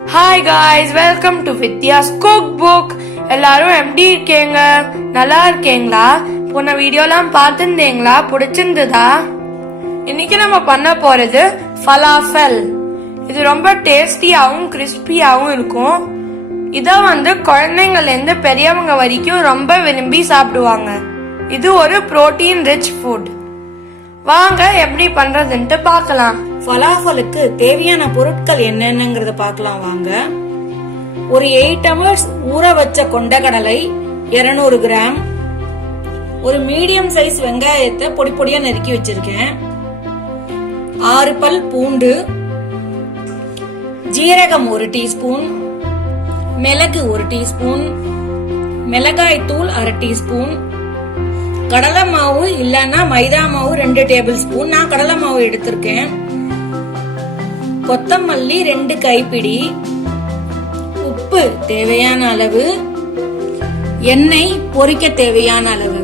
Hi guys, welcome to Vidya's cook book. எல்லாரும் எப்படி இருக்கீங்க? நல்லா இருக்கீங்களா? போன வீடியோலாம் பார்த்துருந்தீங்களா? பிடிச்சிருந்ததா? இன்னைக்கு நம்ம பண்ண போறது ஃபலாஃபல். இது ரொம்ப டேஸ்டியாகவும் கிறிஸ்பியாகவும் இருக்கும். இதை குழந்தைங்கள்ல இருந்து பெரியவங்க வரைக்கும் ரொம்ப விரும்பி சாப்பிடுவாங்க. இது ஒரு புரோட்டீன் ரிச் ஃபுட். வாங்க எப்படி பண்றதுன்ட்டு பார்க்கலாம். ஃபலாஃபலுக்கு தேவையான பொருட்கள் என்னென்னங்கறத பார்க்கலாம் வாங்க. ஒரு 8 hours ஊற வச்ச கொண்டக்கடலை 200 கிராம், ஒரு மீடியம் சைஸ் வெங்காயத்தை பொடி பொடியா நறுக்கி வச்சிருக்கேன், 6 பல் பூண்டு, ஜீரகம் 1 டீஸ்பூன், மிளகு 1 டீஸ்பூன், மிளகாய் தூள் 1/2 டீஸ்பூன், கடலை மாவு இல்லன்னா மைதா மாவு 2 டேபிள் ஸ்பூன். நான் கடலை மாவு எடுத்திருக்கேன். கொத்தமல்லி 2 கைப்பிடி, உப்பு தேவையான அளவு, எண்ணெய் பொரிக்க தேவையான அளவு.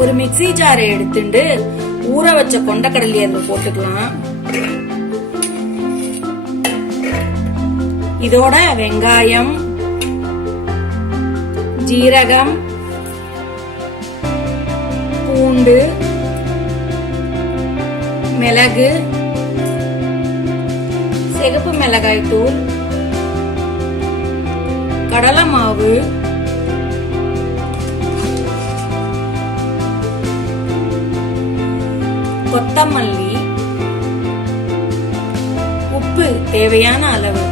ஒரு மிக்ஸி ஜாரை எடுத்துட்டு ஊற வச்ச கொண்டக்கடலையை அதுல போட்டுக்கலாம். இதோட வெங்காயம், ஜீரகம், பூண்டு, மிளகு, சிகப்பு மிளகாய் தூள், கடலை மாவு, கொத்தமல்லி, உப்பு தேவையான அளவு.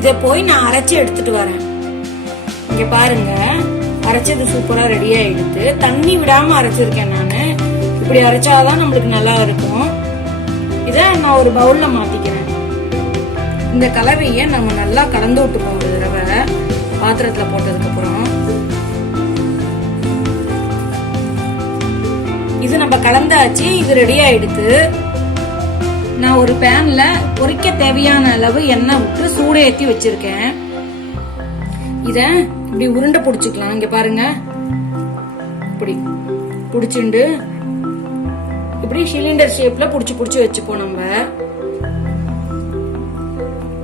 இத போய் நான் அரைச்சு எடுத்துட்டு வரேன். இங்க பாருங்க, அரைச்சது சூப்பரா ரெடி ஆயிடுது. தண்ணி விடாம அரைச்சிருக்கேன் நானு. இப்படி அரைச்சாதான் நம்மளுக்கு நல்லா இருக்கும். இத நான் ஒரு பவுல்ல மாத்திக்கிறேன். இந்த கலவைய நம்ம நல்லா கலந்து விட்டுப்போம் ஒரு தடவை பாத்திரத்துல போட்டதுக்கு அப்புறம். இது நம்ம கலந்தாச்சு. இது ரெடி ஆயிடுது. நான் ஒரு பேன்ல பொரிக்க தேவையான அளவு எண்ணெய் விட்டு சூடு ஏத்தி வச்சிருக்கேன். இத இப்படி உருண்டை புடிச்சுக்கலாம். இங்க பாருங்க, இப்படி புடிச்சுண்டு இப்படி சிலிண்டர் ஷேப்ல புடிச்சு வச்சுப்போம். நம்ம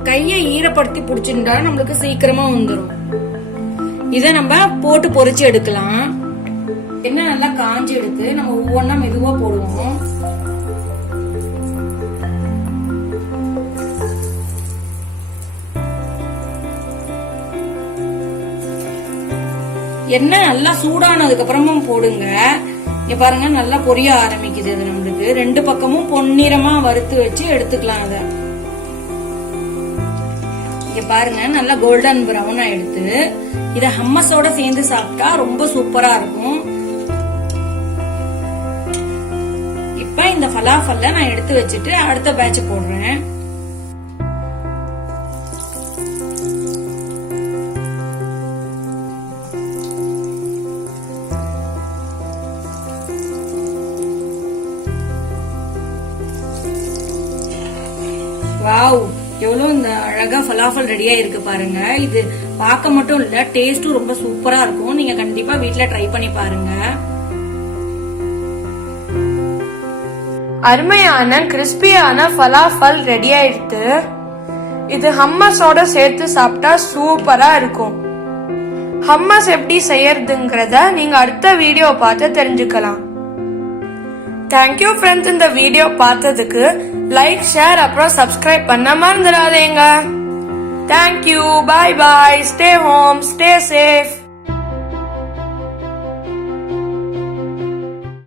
கையை ஈரப்படுத்தி புடிச்சுட்டா நம்மளுக்கு சீக்கிரமா வந்துடும். இத நம்ம போட்டு பொரிச்சு எடுக்கலாம். என்ன நல்லா காஞ்சி எடுத்து நம்ம ஒவ்வொன்னா மெதுவா போடுவோம். எண்ணெய் நல்லா சூடானதுக்கு அப்புறமும் போடுங்க. இங்க பாருங்க, நல்லா பொரிய ஆரம்பிக்குது. அது நம்மளுக்கு 2 பக்கமும் பொன்னிறமா வறுத்து வச்சு எடுத்துக்கலாம். அத இங்க பாருங்க, நல்லா கோல்டன் பிரவுன் ஆயிடுத்து. இத ஹம்மஸோட சேர்ந்து சாப்பிட்டா ரொம்ப சூப்பரா இருக்கும். இப்ப இந்த ஃபலாஃபல்ல நான் எடுத்து வச்சுட்டு அடுத்த பேட்ச் போடுறேன். வாவ், எவ்வளவு இந்த அழகா ஃபலாஃபல் ரெடியா இருக்கு பாருங்க. இது பார்க்க மட்டும் இல்ல, டேஸ்டும் ரொம்ப சூப்பரா இருக்கும். நீங்க கண்டிப்பா வீட்ல ட்ரை பண்ணி பாருங்க. அருமையான கிறிஸ்பியான ஃபலாஃபல் ரெடி ஆயிடுத்து. இது ஹம்மஸோட சேர்த்து சாப்பிட்டா சூப்பரா இருக்கும். ஹம்மஸ் எப்படி செய்யறதுங்கிறத நீங்க அடுத்த வீடியோ பார்த்து தெரிஞ்சுக்கலாம். தேங்க்யூ ஃப்ரெண்ட்ஸ், இந்த வீடியோ பார்த்ததுக்கு. லைக், ஷேர், அப்புறம் சப்ஸ்கிரைப் பண்ண மறந்துடாதீங்க. தேங்க்யூ, பாய் பாய், ஸ்டே ஹோம், ஸ்டே சேஃப்.